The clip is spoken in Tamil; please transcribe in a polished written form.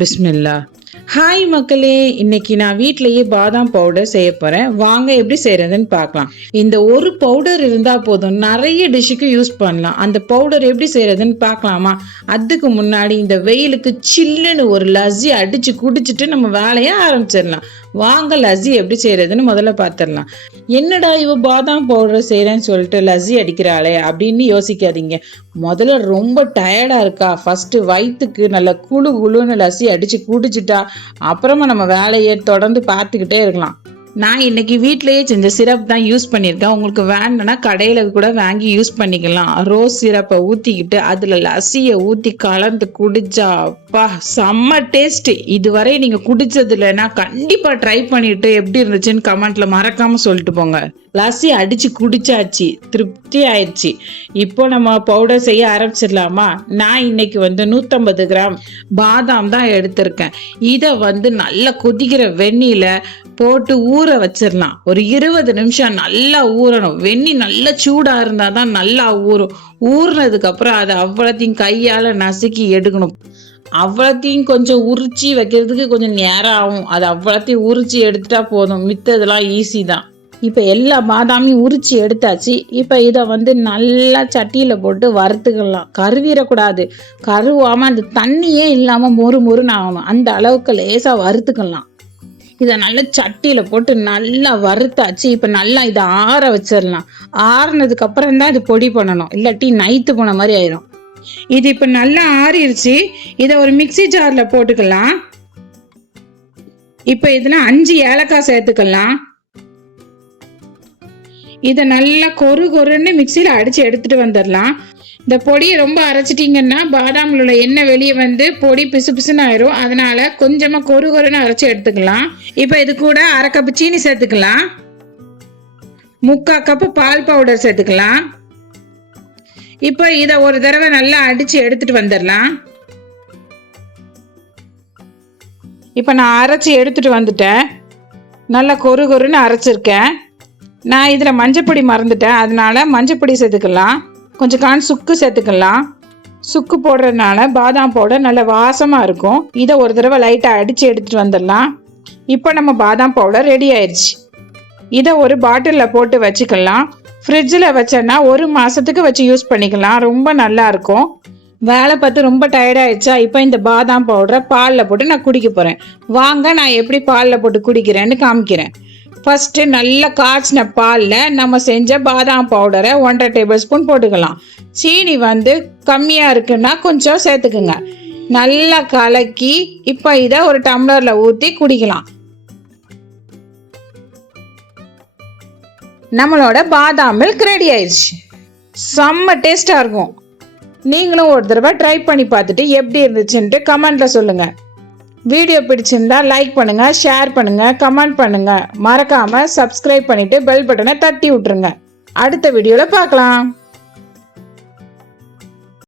பிஸ்மில்லா. ஹாய் மக்களே, இன்னைக்கு நான் வீட்லயே பாதாம் பவுடர் செய்ய போறேன். வாங்க எப்படி செய்யறதுன்னு பார்க்கலாம். இந்த ஒரு பவுடர் இருந்தா போதும், நிறைய டிஷ்ஷுக்கு யூஸ் பண்ணலாம். அந்த பவுடர் எப்படி செய்யறதுன்னு பார்க்கலாமா? அதுக்கு முன்னாடி இந்த வெயிலுக்கு சில்லுன்னு ஒரு லஸ்ஸி அடிச்சு குடிச்சிட்டு நம்ம வேலையை ஆரம்பிச்சிடலாம். வாங்க லஸ்ஸி எப்படி செய்யறதுன்னு முதல்ல பார்த்துடலாம். என்னடா இவ பாதாம் பவுடர் செய்யறேன்னு சொல்லிட்டு லஸ்ஸி அடிக்கிறாளே அப்படின்னு யோசிக்காதீங்க. முதல்ல ரொம்ப டயர்டா இருக்கா, ஃபர்ஸ்ட் வயிற்றுக்கு நல்ல குழு குழுன்னு லஸ்ஸி அடிச்சு குடிச்சிட்டா அப்புறமா நம்ம வேலையை தொடர்ந்து பார்த்துக்கிட்டே இருக்கலாம். நான் இன்னைக்கு வீட்லயே செஞ்ச சிரப் தான் யூஸ் பண்ணியிருக்கேன். உங்களுக்கு வேணும்னா கடையில கூட வாங்கி யூஸ் பண்ணிக்கலாம். ரோஸ் சிரப்பை ஊற்றிக்கிட்டு அதில் லஸ்ஸியை ஊற்றி கலந்து குடிச்சா அப்பா செம்ம டேஸ்ட். இதுவரை நீங்க குடிச்சது இல்லைன்னா கண்டிப்பா ட்ரை பண்ணிட்டு எப்படி இருந்துச்சுன்னு கமெண்ட்ல மறக்காம சொல்லிட்டு போங்க. லஸ்ஸி அடிச்சு குடிச்சாச்சு, திருப்தி ஆயிடுச்சு. இப்போ நம்ம பவுடர் செய்ய ஆரம்பிச்சிடலாமா? நான் இன்னைக்கு 150 கிராம் பாதாம் தான் எடுத்திருக்கேன். இதை நல்லா கொதிக்கிற வெந்நில போட்டு ஊற வச்சிடலாம். ஒரு 20 நிமிஷம் நல்லா ஊறணும். வெந்நி நல்லா சூடா இருந்தாதான் நல்லா ஊறும். ஊறினதுக்கு அப்புறம் அதை அவ்வளோத்தையும் கையால நசுக்கி எடுக்கணும். அவ்வளோத்தையும் கொஞ்சம் உரிச்சி வைக்கிறதுக்கு கொஞ்சம் நேரம் ஆகும். அது அவ்வளோத்தையும் உரிச்சி எடுத்துட்டா போதும், மித்ததெல்லாம் ஈஸி தான். இப்போ எல்லா பாதாமையும் உரிச்சி எடுத்தாச்சு. இப்போ இதை நல்லா சட்டியில் போட்டு வறுத்துக்கலாம். கருவிடக்கூடாது. கருவாமல் அந்த தண்ணியே இல்லாமல் மொறு மொறுன்னு ஆகணும். அந்த அளவுக்கு லேசாக வறுத்துக்கலாம். இதை நல்லா சட்டியில் போட்டு நல்லா வறுத்தாச்சு. இப்போ நல்லா இதை ஆற வச்சிடலாம். ஆறுனதுக்கு அப்புறம் தான் இது பொடி பண்ணணும், இல்லாட்டி நைத்து போன மாதிரி ஆயிரும். இது இப்போ நல்லா ஆறிடுச்சு. இதை ஒரு மிக்சி ஜாரில் போட்டுக்கலாம். இப்போ இதில் 5 ஏலக்காய் சேர்த்துக்கலாம். இதை நல்லா கொருன்னு மிக்சியில் அடித்து எடுத்துட்டு வந்துடலாம். இந்த பொடியை ரொம்ப அரைச்சிட்டிங்கன்னா பாதாமில் உள்ள எண்ணெய் வெளியே பொடி பிசு பிசுன்னு ஆயிரும். அதனால கொஞ்சமாக கொருன்னு அரைச்சி எடுத்துக்கலாம். இப்போ இது கூட 1/2 கப்பு சீனி சேர்த்துக்கலாம். 3/4 கப்பு பால் பவுடர் சேர்த்துக்கலாம். இப்போ இதை ஒரு தடவை நல்லா அடித்து எடுத்துட்டு வந்துடலாம். இப்போ நான் அரைச்சி எடுத்துட்டு வந்துட்டேன். நல்லா கொருன்னு அரைச்சிருக்கேன். நான் இதில் மஞ்சப்பொடி மறந்துட்டேன், அதனால மஞ்சப்பொடி சேர்த்துக்கலாம். கொஞ்சம் கான் சுக்கு சேர்த்துக்கலாம். சுக்கு போடுறதுனால பாதாம் பவுடர் நல்ல வாசமாக இருக்கும். இதை ஒரு தடவை லைட்டாக அடித்து எடுத்துகிட்டு வந்துடலாம். இப்போ நம்ம பாதாம் பவுடர் ரெடி ஆயிடுச்சு. இதை ஒரு பாட்டிலில் போட்டு வச்சுக்கலாம். ஃப்ரிட்ஜில் வச்சோன்னா 1 மாதத்துக்கு வச்சு யூஸ் பண்ணிக்கலாம். ரொம்ப நல்லா இருக்கும். வேலை பார்த்து ரொம்ப டயர்டாயிடுச்சா, இப்போ இந்த பாதாம் பவுடரை பாலில் போட்டு நான் குடிக்க போகிறேன். வாங்க நான் எப்படி பாலில் போட்டு குடிக்கிறேன்னு காமிக்கிறேன். ஃபஸ்ட்டு நல்லா காய்ச்சின பாலில் நம்ம செஞ்ச பாதாம் பவுடரை 1/2 டேபிள் ஸ்பூன் போட்டுக்கலாம். சீனி கம்மியாக இருக்குன்னா கொஞ்சம் சேர்த்துக்குங்க. நல்லா கலக்கி இப்போ இதை ஒரு டம்ளரில் ஊற்றி குடிக்கலாம். நம்மளோட பாதாம் மில்க் ரெடி ஆயிடுச்சு. செம்ம டேஸ்டாக இருக்கும். நீங்களும் ஒரு தடவை ட்ரை பண்ணி பார்த்துட்டு எப்படி இருந்துச்சுன்ட்டு கமெண்ட்டில் சொல்லுங்கள். வீடியோ பிடிச்சிருந்தா லைக் பண்ணுங்க, ஷேர் பண்ணுங்க, கமெண்ட் பண்ணுங்க. மறக்காம சப்ஸ்கிரைப் பண்ணிட்டு பெல் பட்டனை தட்டி விட்டுருங்க. அடுத்த வீடியோல பார்க்கலாம்.